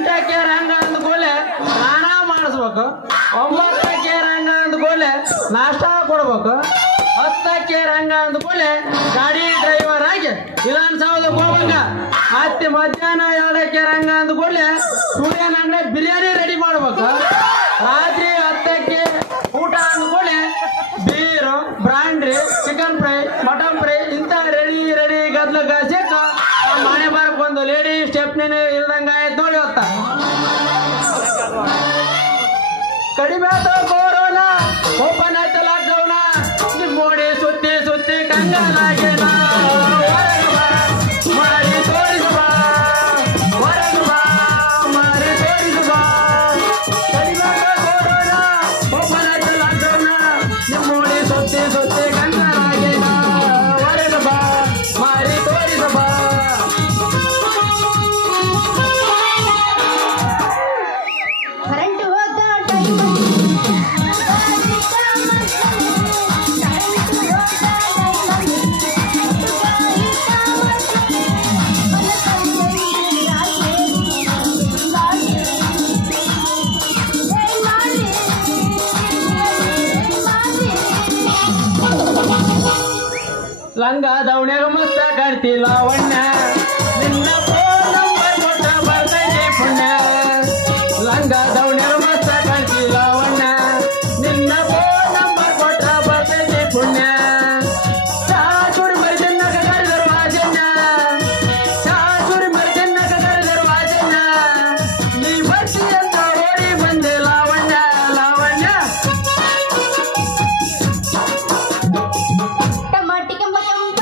ಎಂಟಕ್ಕೆ ರಂಗ ಅಂದ್ಕೂಲೆ ಸ್ನಾನ ಮಾಡಿಸ್ಬೇಕು. 9ಕ್ಕೆ ರಂಗ ಅಂದ್ಕೂಲೆ ನಾಷ್ಟ ಕೊಡ್ಬೇಕು. 10ಕ್ಕೆ ರಂಗ ಅಂದ್ಕೂಲೆ ಗಾಡಿ ಡ್ರೈವರ್ ಆಗಿ ವಿಧಾನಸೌಧಕ್ಕೆ ಹೋಗ್ಬೇಕ. ಮತ್ತೆ ಮಧ್ಯಾಹ್ನ 2ಕ್ಕೆ ರಂಗ ಅಂದ್ಕೂಲೆ ಸೂರ್ಯನ ಅಂಗಡಿ ಬಿರಿಯಾನಿ ರೆಡಿ ಮಾಡ್ಬೇಕು. ರಾತ್ರಿ 10ಕ್ಕೆ ಊಟ ಅಂದ್ಕೂಲೆ ಬೀರು, ಬ್ರಾಂಡ್ರಿ, ಚಿಕನ್ ಫ್ರೈ, ಮಟನ್ ಫ್ರೈ ಇಂಥ ರೆಡಿ ಗದ್ಲ ಗಾಸಿಕ್ಕ ಮನೆ ಬಾರಕ್ ಒಂದು ಲೇಡಿ ಸ್ಟೆಪ್ನೇ ಇಲ್ದಂಗ ಆಯ್ತು ನೋಡಿ. ಹೊತ್ತ ಕಡಿಮೆ ಆಯ್ತು ಕೊರೋನಾ, ಓಪನ್ ಆಯ್ತು ಲಾಕ್ಡೌನ. ನಿಮ್ಮೋಡಿ ಸುತ್ತಿ ಸುತ್ತಿ ಕಂಗಾಲಾಗೇನ. ಮಾರಿ ತೋರಿಸು ಬಾ, ಹೊರಗೆ ಬಾ, ಮಾರಿ ತೋರಿಸು ಬಾ. ಕಡಿಮೆ ಆಯ್ತು ಕೊರೋನಾ, ಓಪನ್ ಆಯ್ತು ಲಾಕ್ಡೌನ. ನಿಮ್ಮೋಡಿ ಸುತ್ತಿ ಸುತ್ತಿ ಕಂಗಾಲಾಗೇನ. ಹೊರಗೆ ಬಾ, ಮಾರಿ ತೋರಿಸು ಬಾ. ಕರೆಂಟ್ ಹೋದ ಟೈಮ್ ಲಂಗ ದೌಣ್ಯಾಗ ಮಸ್ತ ಕಾಣ್ತಿ ಲಾವಣ್ಯ. ನಿನ್ನ ಫೋನ್ ನಂಬರ್ ಕೊಟ್ಟ ಬರ್ತೈತಿ ಪುಣ್ಯ. ಲಂಗ ದೌಣ್ಯಾಗ ಮಸ್ತ ಕಾಣ್ತಿ ಲಾವಣ್ಯ. ನಿನ್ನ ಫೋನ್ ನಂಬರ್ ಕೊಟ್ಟ ಬರ್ತೈತಿ ಪುಣ್ಯ. ಸಾಸುರಿ ಮರಿದನ್ನ ಕಗರಿದರು ಆಜನ್ಯ. ಸಾಸುರಿ ಮರಿದನ್ನ ಕಗರಿದರು ಆಜನ್ಯ. ನೀ ಬರ್ತಿ ಅಂತ ಓಡಿ ಬಂದೆ ಲಾವಣ್ಯ. ಲಾವಣ್ಯ ಟಮಾಟಿ ಕೆಂಪ ಕೆಂಪ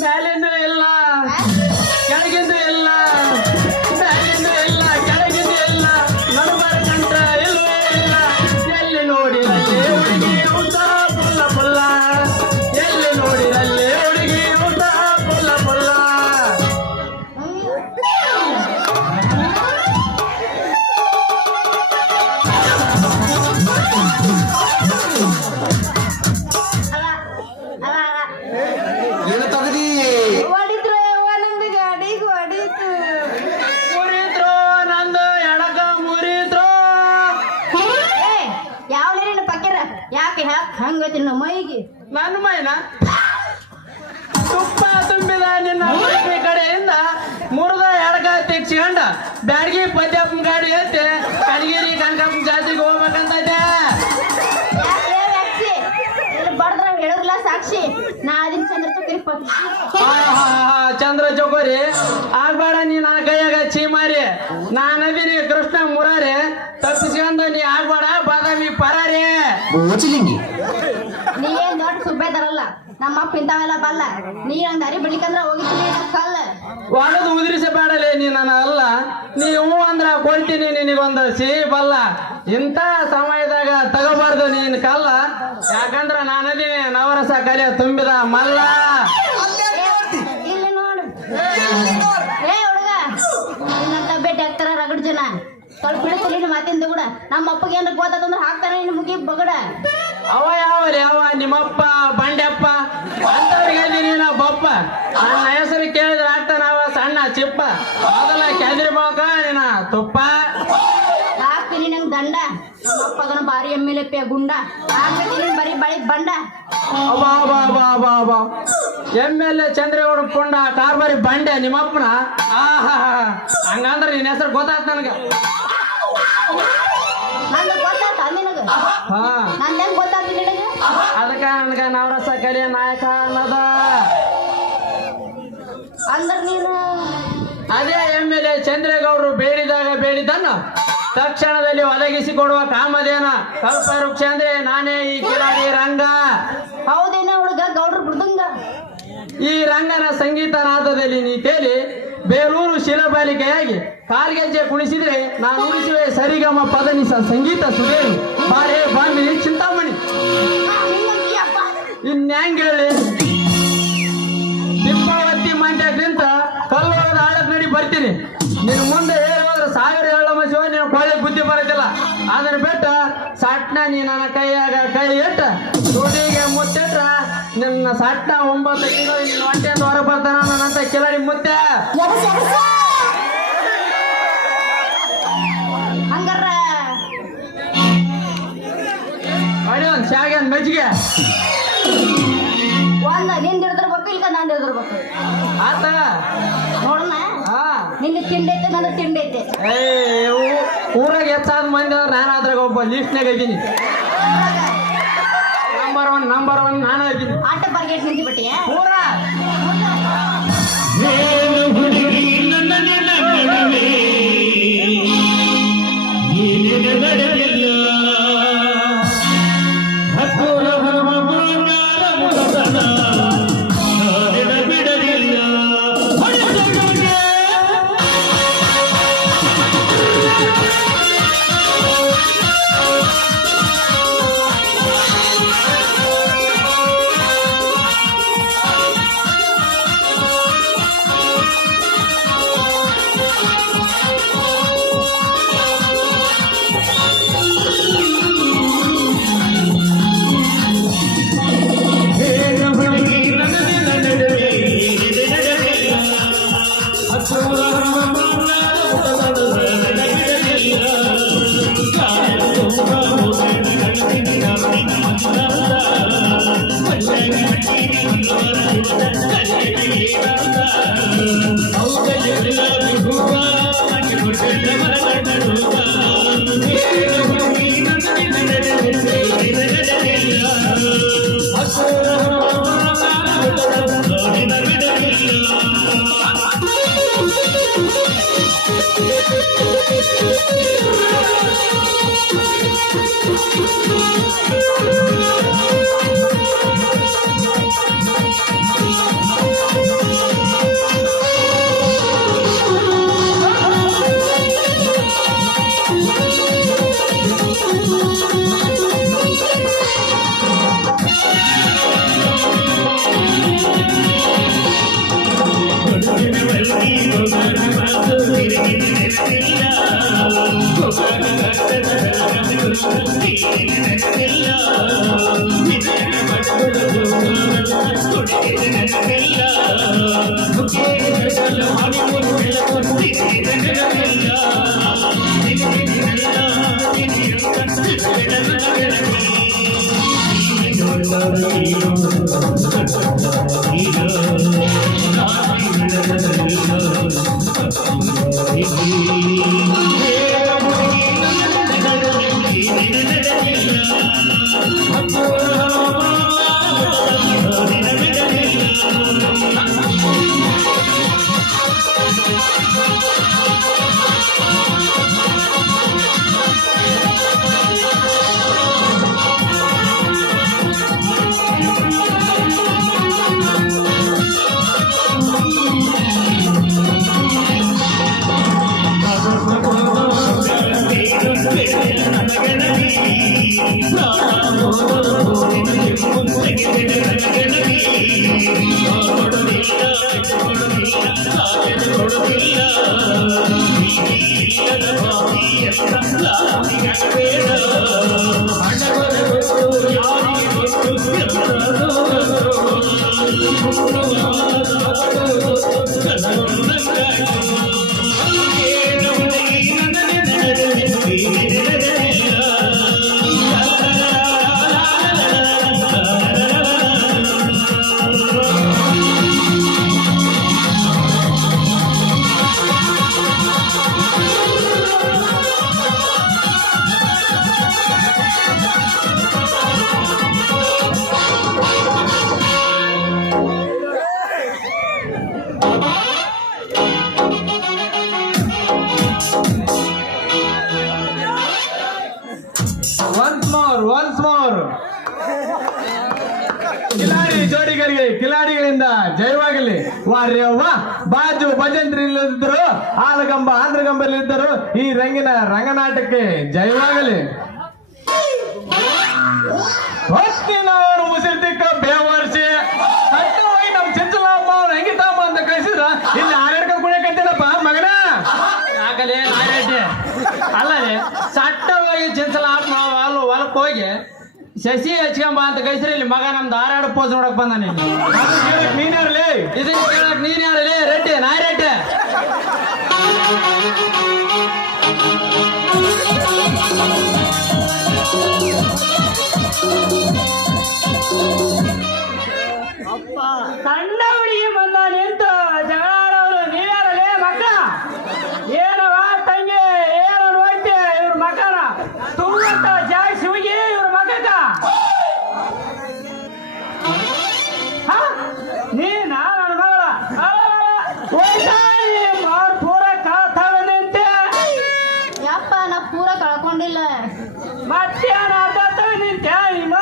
ಮ್ಯಾಲಿಂದು ಇಲ್ಲ ಕೆಳಗಿಂದು ಇಲ್ಲ ಮ್ಯಾಲಿಂದು ಇಲ್ಲ ಕೆಳಗಿಂದು ಇಲ್ಲ ನಡುಬರ್ಕಂತ ಇಲ್ಲವೇ ಇಲ್ಲ ಎಲ್ಲಿ ನೋಡಿರಲ್ಲಿ ಹುಡುಗಿ ಊಟ ಪುಲ್ಲ ಪುಲ್ಲ ಎಲ್ಲಿ ನೋಡಿರಲ್ಲಿ ಹುಡುಗಿ ಊಟ ಪುಲ್ಲ ಪುಲ್ಲ ಏನು ತಗದಿ ಹೊಡಿದ್ರು ಯವ್ವ ನಮ್ದು ಗಾಡಿಗೆ ಹೊಡೀತು. ಮುರಿದ್ರು ನಂದು ಎಡಕ ಮುರಿದ್ರು ಏ ಯಾವ ನೀರಿನ ಪಕ್ಕಿರ ಯಾಕೆ ಹಂಗೈತಿ ನಮ್ಮ ಮೈಗೆ ನನ್ನ ಮೈನ ತುಪ್ಪ ತುಂಬಿದ ನಿನ್ನ ಮೈಕೈ ಕಡೆಯಿಂದ ಮುರಿದ ಎಡಕ ತೆಗ್ಸಿಕೊಂಡ ಬ್ಯಾಡಗಿ ಪದ್ಯಪ್ಪನ ಗಾಡಿ ಎತ್ತಿ ಕನಗಿರಿ ಕನಕಪ್ಪನ ಜಾತ್ರೆಗೆ ಹೋಗ್ಬೇಕಂತೈತೆ ಯಾಕೆ ವ್ಯಾಕ್ಸಿ ಇಲ್ಲಿ ಬಡದ್ರ ಹೇಳೋದಿಲ್ಲ ಸಾಕ್ಷಿ ನಾ ಅದನ್ನ ಚಂದ್ರ ಚಕ್ರಿ ಪಕ್ಷಿ ಚಂದ್ರ ಚಕೋರಿ ಆಗ್ಬೇಡ ನೀ ನನ್ನ ಕೈಯಾಗ ಚೀಮಾರಿ ನಾನದೀನಿ ಕೃಷ್ಣ ಮುರಾರಿ ತಪ್ಪಿಸ್ಕೊಂಡು ನೀ ಆಗ್ಬೇಡ ಬಾದಾಮಿ ಪರಾರಿ ಬೋಚಲಿಂಗಿ ನೀ ಏನ್ ದೊಡ್ಡ ಸುಬ್ಬೇದಾರಲ್ಲ ನಮ್ಮ ಅಪ್ಪ ಇಂಥವೆಲ್ಲ ಬಲ್ಲ ನೀ ಹಂಗ ದಾರಿ ಬಿಡ್ಲಿಕ್ಕಂದ್ರ ಹೋಗಿದ್ದೀನಿ ಕಲ್ಲ ಒಳದು ಉದುರಿಸಬೇಡಲೇ ನೀ ನನ್ನ ಅಲ್ಲ ನೀವು ಅಂದ್ರ ಕೊಡ್ತೀನಿ ನಿನಗೊಂದು ಸಿಹಿ ಬಲ್ಲ ಇಂಥ ಸಮಯದಾಗ ತಗೋಬಾರ್ದು ನೀನ್ ಕಲ್ಲ ಯಾಕಂದ್ರ ನಾನದೀನಿ ನವರಸ ಕಲೆ ತುಂಬಿದ ಮಲ್ಲ ಇಲ್ಲಿ ನೋಡು ಏ ಹುಡುಗ ನಿನ್ನಂತ ಭೇಟಿ ಆಗ್ತಾರ ರಗಡ್ ಜನ ಸ್ವಲ್ಪ ಬಿಡಿಸಲಿ ಮಾತಿಂದ ಕೂಡ ನಮ್ಮ ಅಪ್ಪಗೆ ಏನಾರ ಗೊತ್ತಾತಂದ್ರ ಹಾಕ್ತಾರ ಇನ್ನು ಮುಗಿ ಬಗಡ ಅವ ಯಾವರಿ ಅವ ನಿಮ್ಮಪ್ಪ ಬಂಡೆಪ್ಪ ಅಂತವ್ರಿಗೆ ನೀನ ಬಪ್ಪ ನನ್ನ ಹೆಸರು ಕೇಳಿದ್ರೆ ಆಗ್ತಾನ ಅವ ಸಣ್ಣ ಚಿಪ್ಪ ಮೊದಲ ಕೆದ್ರಿ ಬಾಕ ನೀನ ತುಪ್ಪ ಹಾಕ್ತೀನಿ ನಂಗೆ ದಂಡ ನಮ್ಮ ಅಪ್ಪಗನ ಬಾರಿ ಎಮ್ಮೆಲೆಪ್ಪೆ ಗುಂಡ ಹಾಕ್ತೀನಿ ಬರೀ ಬಳಿ ಬಂಡ ಅಬಾ ಬಾ ಬಾ ಬಾ ಬಾ ಎಮ್ಮೆಲ್ಲೆ ಚಂದ್ರೇಗೌಡ ಪುಂಡ ಕಾರ್ಬಾರಿ ಬಂಡೆ ನಿಮ್ಮಪ್ಪನ ಆಹಾ ಹಂಗಂದ್ರ ನಿನ್ನ ಹೆಸರು ಗೊತ್ತಾತ್ ನನಗ ನಂದು ಗೊತ್ತಾತ ನಿನಗ ಹಾ ನಂದೇನ್ ಗೊತ್ತಾಗ್ತಿ ನಿನಗ ಅದಕ್ಕ ನನಗ ನವರಸ ಕಲಿಯ ನಾಯಕ ಅನ್ನದ ಅಂದ್ರ ನೀನು ಅದೇ ಎಮ್ಮೆಲ್ಲೆ ಚಂದ್ರೇಗೌಡರು ಬೇಡಿದನ್ನು ತಕ್ಷಣದಲ್ಲಿ ಒದಗಿಸಿಕೊಡುವ ಕಾಮಧೇನ ಕಲ್ಪ ವೃಕ್ಷ ಅಂದ್ರೆ ನಾನೇ ಈ ಕಿಲಾಡಿ ರಂಗ ಹೌದೇನ ಹುಡುಗ ಗೌಡ್ರ ಮೃದಂಗ ಈ ರಂಗನ ಸಂಗೀತ ನಾದದಲ್ಲಿ ನೀ ತೇಲಿ ಬೇಲೂರು ಶಿಲಬಾಲಿಕೆಯಾಗಿ ಕಾಲ್ಗೆಜ್ಜೆ ಕುಣಿಸಿದ್ರೆ ನಾನು ಉಳಿಸುವೆ ಸರಿಗಮ ಪದನಿಸ ಸಂಗೀತ ಸುರೇನು ಬಾರೇ ಬಾಂಬಿನಿ ಚಿಂತಾಮಣಿ ನಿನ್ನಂತೀಯಪ್ಪ ಇನ್ಯಾಂಗ್ ಹೇಳಿ ತಿಪ್ಪಾವತಿ ಮಂಡ್ಯಕ್ಕಿಂತ ಕಲ್ಲೋಳದ ಆಳಕ್ ನಡಿ ಬರ್ತೀನಿ ನಿನ್ ಮುಂದೆ ಹೇಳೋದ್ರ ಸಾವಿರ ಹೇಳಮ್ಮ ಶಿವ ನೀನು ಕೊಳ್ಳೆ ಬುದ್ಧಿ ಬರೋದಿಲ್ಲ ಅದನ್ನ ಬಿಟ್ಟು ಸಟ್ನ ನೀ ನನ್ನ ಕೈಯಾಗ ಕೈ ಇಟ್ಟ ತುಟಿಗೆ ಮುತ್ತಿಟ್ರ ನಿನ್ನ ಸಟ್ನ 9 ತಿಂಗಳು ನಿನ್ನ ಹೊಟ್ಟೆಯಿಂದ ಹೊರ ಬರ್ತಾನ ನನ್ನಂತ ಕಿಲಾಡಿ ಮುತ್ತೆ ಹಂಗಾರ ಅಡಿ ಒಂದ್ ಶಾಗ್ಯಾನ್ ಮೆಜ್ಜಿಗೆ ಒಂದ ನಿಂದ ಹಿಡಿದಿರ್ಬೇಕು ಇಲ್ಕ ನಂದು ಹಿಡಿದಿರ್ಬೇಕು ಆತ ನೋಡೋಣ ಹಾ ನಿಂದ ತಿಂಡಿ ಐತೆ ನಂದು ತಿಂಡಿ ಐತೆ ಊರಾಗ ಹೆಚ್ಚಾದ ಮಂದಿ ಅವ್ರು ನಾನು ಅದ್ರಾಗ ಒಬ್ಬ ಲೀಸ್ಟ್ನಾಗ ಇದ್ದೀನಿ ನಂಬರ್ ಒನ್ ನಾನು ಇದ್ದೀನಿ ಆಟ ಬರ್ಗೇಟ್ ನಿಂತು ಬಿಟ್ಟಿಯ ಪೂರ ಒನ್ಸ್ ಮೋರ್ ಕಿಲಾಡಿ ಜೋಡಿಗರಿಗೆ ಕಿಲಾಡಿಗಳಿಂದ ಜಯವಾಗಲಿ. ವಾರ್ಯವ್ವ ಬಾಜು ಭಜಂತ್ರಿಲ್ಲಿದ್ದರು, ಆಲಗಂಬ ಆಂಧ್ರಗಂಬಲ್ಲಿದ್ದರು, ಈ ರಂಗಿನ ರಂಗನಾಟಕ್ಕೆ ಜಯವಾಗಲಿ. ಹೊತ್ತಿನವರು ಮುಸಿರ್ತಿಕ್ಕ ಬೇವರ್ಸಿ ಹೋಗಿ ನಮ್ ಚಿಂಚಲಮ್ಮ ಅವ್ರು ಹೆಂಗಿತಮ್ಮ ಅಂತ ಕಳಿಸಿದ್ರ ಇಲ್ಲಿ ಆರೇಡ್ಕ ಕುಣಿಯಕಂತೀನಪ್ಪ ಮಗನ. ಯಾಕಲೇ ನಾಯರೆಡ್ಡಿ ಅಲ್ಲೇ ಸಟ್ಟವಾಗಿ ಚಿಂಚಲಮ್ಮ ಹೊಲಕ್ಕೆ ಹೋಗಿ ಶಶಿ ಹಚ್ಕೊಂಬ ಅಂತ ಕಳಿಸ್ರಿ ಇಲ್ಲಿ ಮಗ ನಮ್ದು ಆರಾಡ ಪೋಸ್ ನೋಡಕ್ ಬಂದ ನೀನ್ ಯಾರಲಿ ಇದನ್ನ ಕೇಳಕ್ ನೀನ್ ಯಾರಲಿ ರೆಡ್ಡಿ ನಾಯರೆಡ್ಡಿ. ಸಣ್ಣ ಹುಡುಗಿ ಬಂದ ನಿಂತು ಜಗಳಾಡೋರು ನೀವ್ಯಾರಲೇ ಮಕ್ಕ? ಏನವ ತಂಗಿ ಏನು ನೋಡ್ತಿ ಇವ್ರ ಮಕ್ಕನ ತುಂಬಂತ ಜಾಸ್ತಿ ಹೋಗಿ ಇವ್ರ ಮಕ್ಕಕ್ಕ ನೀನ ನನ್ನ ಮಗಳ ಪೂರ ಕಾತಾವ ನಿಂತೆ ಯಪ್ಪ ನಾ ಪೂರ ಕಳ್ಕೊಂಡಿಲ್ಲ. ಮತ್ತೇನ ಅರ್ಧ ನಿಂತೆ ನಿಮ್ಮ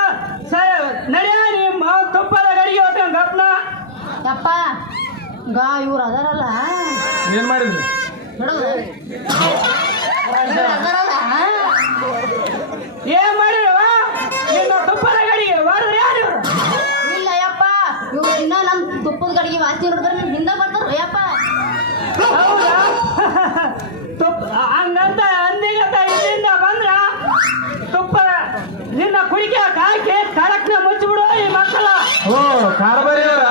ನಡಿಯ ನಿಮ್ಮ ತುಪ್ಪದ ಗಡಿಗೆ ಹೊತ್ಕೊಂಡ್ ಗಪ್ನ. ಯಪ್ಪ ಇವ್ರು ಅದಾರಲ್ಲ ಏನ್ ಮಾಡಿದ್ರಿ? ನೋಡು ಅದಾರಲ್ಲ ಏನ್ ಮಾಡಿರವ ನಿನ್ನ ತುಪ್ಪದ ಗಡಿಗೆ ಹೊಡೆದ್ರೆ ಯಾರು ಇವ್ರು? ಇಲ್ಲ ಯಪ್ಪ ಇವ್ರು ಇನ್ನ ನಮ್ ತುಪ್ಪದ ಕಡೆಗೆ ವಾಸಿ ನೋಡಿದ್ರೆ ನಿಮ್ ಹಿಂದೆ ಬರ್ತಾರ ಯಪ್ಪ. ಹೌದಾ? ಹಂಗಂತ ಅಂದಿಗಂತ ಇಲ್ಲಿಂದ ಬಂದ್ರ ತುಪ್ಪದ ನಿನ್ನ ಕುಡಿಕೆ ಕಾಯ್ಕೆ ಕಡಕ್ನ ಮುಚ್ಚಿಬಿಡು ಈ ಮಕ್ಕಳ. ಓ ಕಾರ್ಬಾರಿಯವರ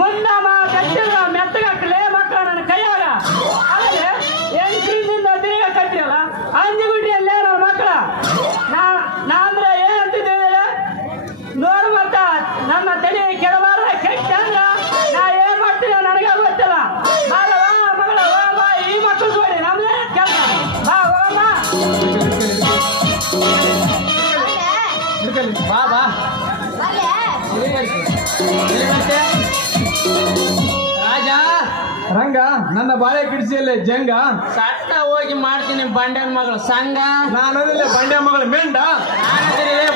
ಮುಂದ ಕಟ್ಟಿಲ್ಲ ಮೆತ್ತಗಾಕ್ಲೇ ಮಕ್ಕಳ ನನ್ನ ಕೈಯಾಗ ಅಲ್ಲೇ ಎಂಟ್ರಿಂದ ತಿರುಗ ಕಟ್ಟಿರಲ್ಲ ಅಂಜಿಗುಡ್ಡಿಯಲ್ಲೇ ನನ್ನ ಮಕ್ಕಳ. ನಾ ಅಂದ್ರೆ ಏನಂತಿದ್ದೇನೆ ನೋಡು ಮತ್ತ ನನ್ನ ತಲೆ ಕೆಡಬಾರ ಕೆಟ್ಟ ಅಂದ್ರ ನಾ ಏನ್ ಮಾಡ್ತೀನಿ ನನಗೆ ಗೊತ್ತಿಲ್ಲ. ಬಾರವ ಮಗಳ ಬಾ ಈ ಮಕ್ಕಳು ನೋಡಿ ನಮ್ದೇ ಕೆಲಸ ಬಾ ಹೋಗಮ್ಮ. ಬಾ ಬಾ ಅಲ್ಲೇ ರಾಜ ರಂಗ ನನ್ನ ಬಾಳೆ ಕಿಡಿಸಿಯಲ್ಲೇ ಜಂಗ ಸಟ್ಟ ಹೋಗಿ ಮಾಡ್ತೀನಿ ಬಂಡ್ಯನ ಮಗಳು ಸಂಘ ನಾನು ಬಂಡೆ ಮಗಳ ಮೆಂಡ ನಾನದಿರಲೇ